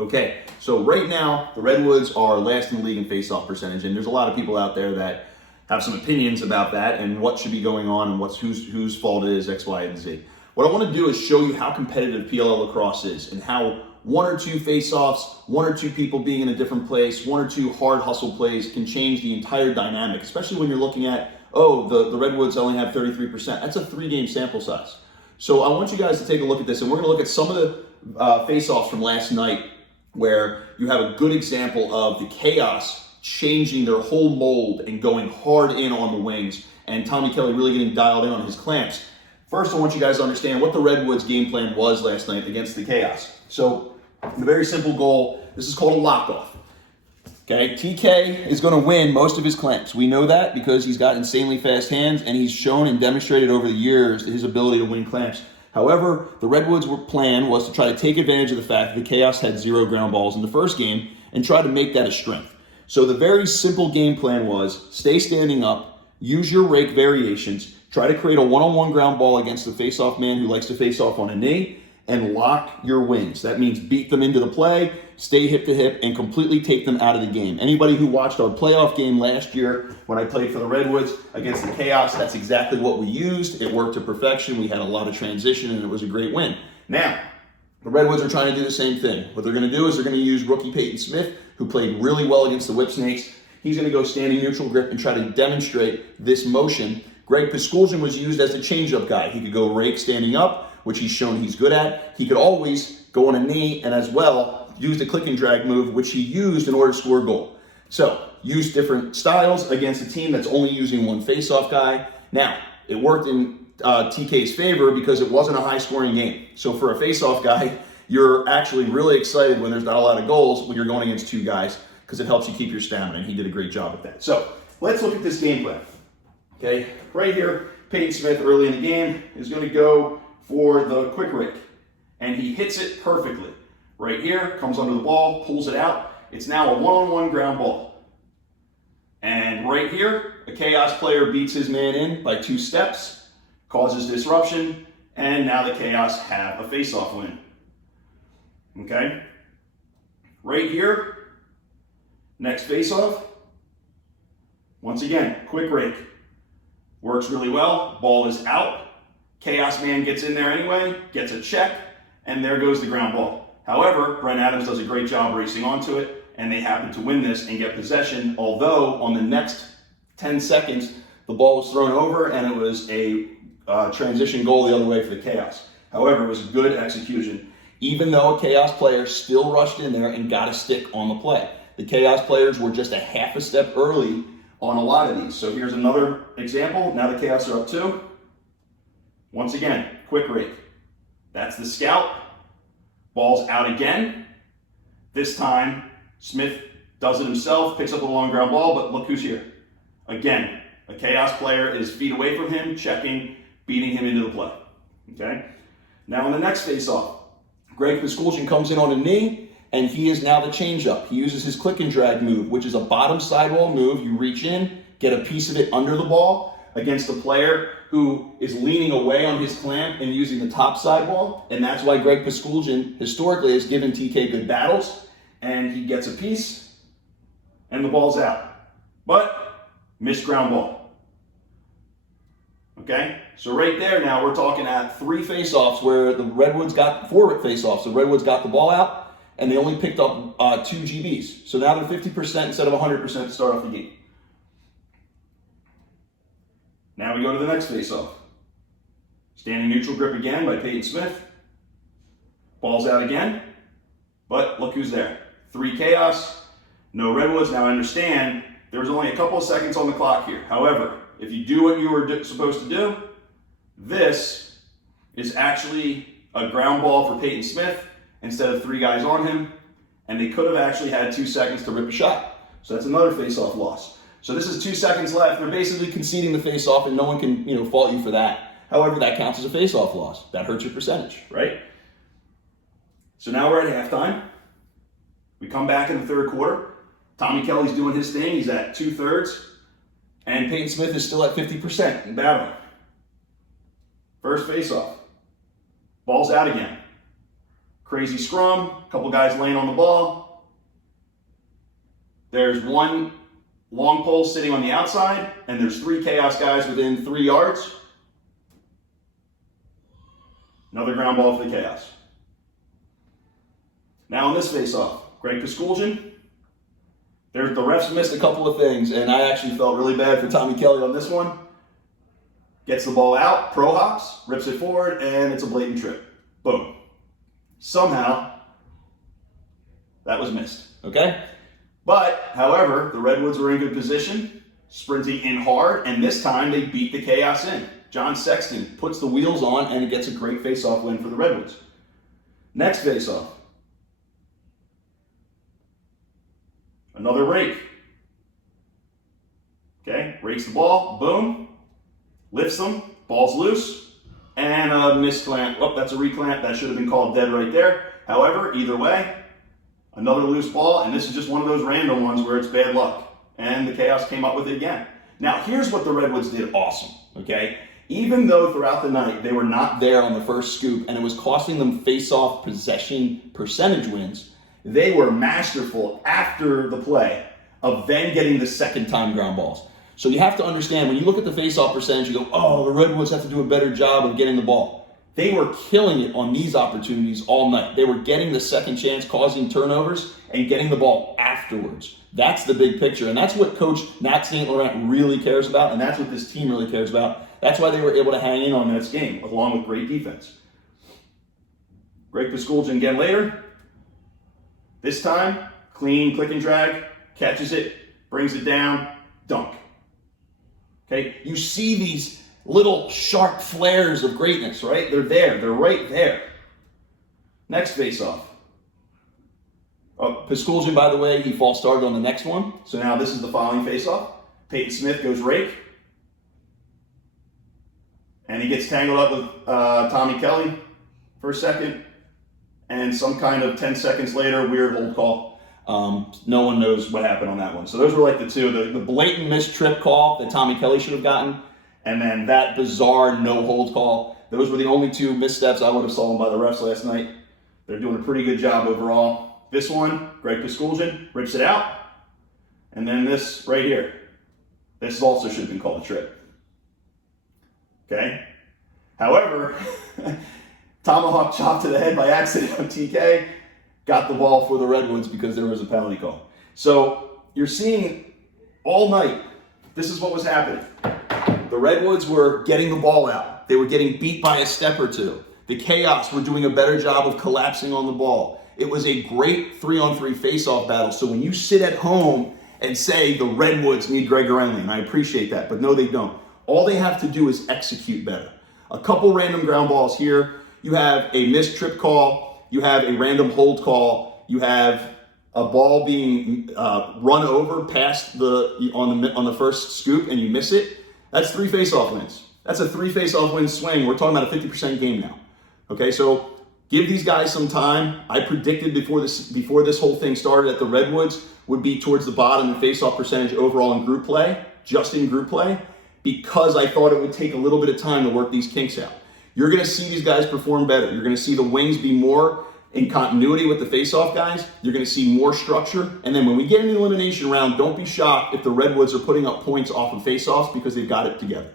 Okay, so right now, the Redwoods are last in the league in face-off percentage, and there's a lot of people out there that have some opinions about that and what should be going on and whose fault it is, X, Y, and Z. What I want to do is show you how competitive PLL lacrosse is and how one or two face-offs, one or two people being in a different place, one or two hard hustle plays can change the entire dynamic, especially when you're looking at, oh, the Redwoods only have 33%. That's a 3-game sample size. So I want you guys to take a look at this, and we're going to look at some of the face-offs from last night where you have a good example of the chaos changing their whole mold and going hard in on the wings, and Tommy Kelly really getting dialed in on his clamps. First, I want you guys to understand what the Redwoods game plan was last night against the chaos. So the very simple goal, this is called a lock-off. Okay, TK is going to win most of his clamps. We know that because he's got insanely fast hands and he's shown and demonstrated over the years his ability to win clamps. However, the Redwoods' plan was to try to take advantage of the fact that the Chaos had 0 ground balls in the first game and try to make that a strength. So the very simple game plan was stay standing up, use your rake variations, try to create a one-on-one ground ball against the face-off man who likes to face off on a knee, and lock your wings. That means beat them into the play, stay hip to hip, and completely take them out of the game. Anybody who watched our playoff game last year when I played for the Redwoods against the Chaos, that's exactly what we used. It worked to perfection. We had a lot of transition, and it was a great win. Now, the Redwoods are trying to do the same thing. What they're going to do is they're going to use rookie Peyton Smith, who played really well against the Whip Snakes. He's going to go standing neutral grip and try to demonstrate this motion. Greg Piskuljan was used as a change-up guy. He could go rake standing up, which he's shown he's good at. He could always go on a knee and as well use the click and drag move, which he used in order to score a goal. So use different styles against a team that's only using one face-off guy. Now, it worked in TK's favor because it wasn't a high-scoring game. So for a face-off guy, you're actually really excited when there's not a lot of goals when you're going against 2 guys because it helps you keep your stamina, and he did a great job at that. So let's look at this game plan. Okay, right here, Peyton Smith early in the game is going to go for the quick rake, and he hits it perfectly. Right here, comes under the ball, pulls it out. It's now a one-on-one ground ball. And right here, a Chaos player beats his man in by 2 steps, causes disruption, and now the Chaos have a face-off win. Okay? Right here, next face-off. Once again, quick rake. Works really well, ball is out. Chaos man gets in there anyway, gets a check, and there goes the ground ball. However, Brent Adams does a great job racing onto it, and they happen to win this and get possession, although on the next 10 seconds, the ball was thrown over and it was a transition goal the other way for the Chaos. However, it was a good execution, even though a Chaos player still rushed in there and got a stick on the play. The Chaos players were just a half a step early on a lot of these. So here's another example. Now the Chaos are up 2. Once again, quick rake. That's the scout. Ball's out again. This time, Smith does it himself, picks up a long ground ball, but look who's here. Again, a Chaos player is feet away from him, checking, beating him into the play. Okay? Now on the next face-off, Greg Piskuljan comes in on a knee, and he is now the change-up. He uses his click and drag move, which is a bottom sidewall move. You reach in, get a piece of it under the ball against the player who is leaning away on his clamp and using the top sidewall. And that's why Greg Piskuljan historically has given TK good battles. And he gets a piece, and the ball's out. But, missed ground ball. Okay? So right there now, we're talking at 3 face-offs where the Redwoods got 4 face-offs. The Redwoods got the ball out, and they only picked up 2 GBs. So now they're 50% instead of 100% to start off the game. Now we go to the next face-off. Standing neutral grip again by Peyton Smith. Ball's out again, but look who's there. 3 Chaos, no Redwoods. Now I understand there's only a couple of seconds on the clock here. However, if you do what you were supposed to do, this is actually a ground ball for Peyton Smith instead of 3 guys on him, and they could have actually had 2 seconds to rip a shot. So that's another face-off loss. So this is 2 seconds left. They're basically conceding the face-off, and no one can fault you for that. However, that counts as a face-off loss. That hurts your percentage, right? So now we're at halftime. We come back in the 3rd quarter. Tommy Kelly's doing his thing. He's at 2/3. And Peyton Smith is still at 50% in battling. First face-off. Ball's out again. Crazy scrum, a couple guys laying on the ball. There's one long pole sitting on the outside, and there's 3 chaos guys within 3 yards. Another ground ball for the chaos. Now on this face-off, Greg Piskuljian. The refs missed a couple of things, and I actually felt really bad for Tommy Kelly on this one. Gets the ball out, pro hops, rips it forward, and it's a blatant trip. Boom. Somehow, that was missed, okay? But, however, the Redwoods were in good position, sprinting in hard, and this time they beat the chaos in. John Sexton puts the wheels on, and it gets a great face-off win for the Redwoods. Next face-off. Another rake. Okay, rakes the ball, boom, lifts them, ball's loose, and a misclamp. Oh, that's a reclamp. That should have been called dead right there. However, either way, another loose ball, and this is just one of those random ones where it's bad luck. And the chaos came up with it again. Now, here's what the Redwoods did awesome, okay? Even though throughout the night they were not there on the first scoop and it was costing them face-off possession percentage wins, they were masterful after the play of then getting the second time ground balls. So you have to understand, when you look at the face-off percentage, you go, oh, the Redwoods have to do a better job of getting the ball. They were killing it on these opportunities all night. They were getting the second chance, causing turnovers, and getting the ball afterwards. That's the big picture, and that's what Coach Nat St. Laurent really cares about, and that's what this team really cares about. That's why they were able to hang in on this game, along with great defense. Greg Piskuljian again later. This time, clean click and drag, catches it, brings it down, dunk. Okay, you see these little sharp flares of greatness, right? They're there, they're right there. Next face-off. Piskuljian, by the way, he false started on the next one. So now this is the following face-off. Peyton Smith goes rake. And he gets tangled up with Tommy Kelly for a second. And some kind of 10 seconds later, weird hold call. No one knows what happened on that one. So those were like the two. The blatant missed trip call that Tommy Kelly should have gotten, and then that bizarre no hold call. Those were the only 2 missteps I would have saw by the refs last night. They're doing a pretty good job overall. This one, Greg Piskuljian rips it out. And then this right here. This also should have been called a trip. Okay? However, tomahawk chop to the head by accident on TK, got the ball for the Redwoods because there was a penalty call. So you're seeing all night, this is what was happening. The Redwoods were getting the ball out. They were getting beat by a step or 2. The Chaos were doing a better job of collapsing on the ball. It was a great 3-on-3 face-off battle. So when you sit at home and say the Redwoods need Greg Gurenlian, I appreciate that, but no, they don't. All they have to do is execute better. A couple random ground balls here. You have a missed trip call. You have a random hold call. You have a ball being run over past on the first scoop and you miss it. That's 3 face-off wins. That's a 3 face-off win swing. We're talking about a 50% game now. Okay, so give these guys some time. I predicted before this whole thing started that the Redwoods would be towards the bottom in face-off percentage overall in group play, just in group play, because I thought it would take a little bit of time to work these kinks out. You're going to see these guys perform better. You're going to see the wings be more in continuity with the face-off guys. You're going to see more structure. And then when we get in the elimination round, don't be shocked if the Redwoods are putting up points off of face-offs because they've got it together.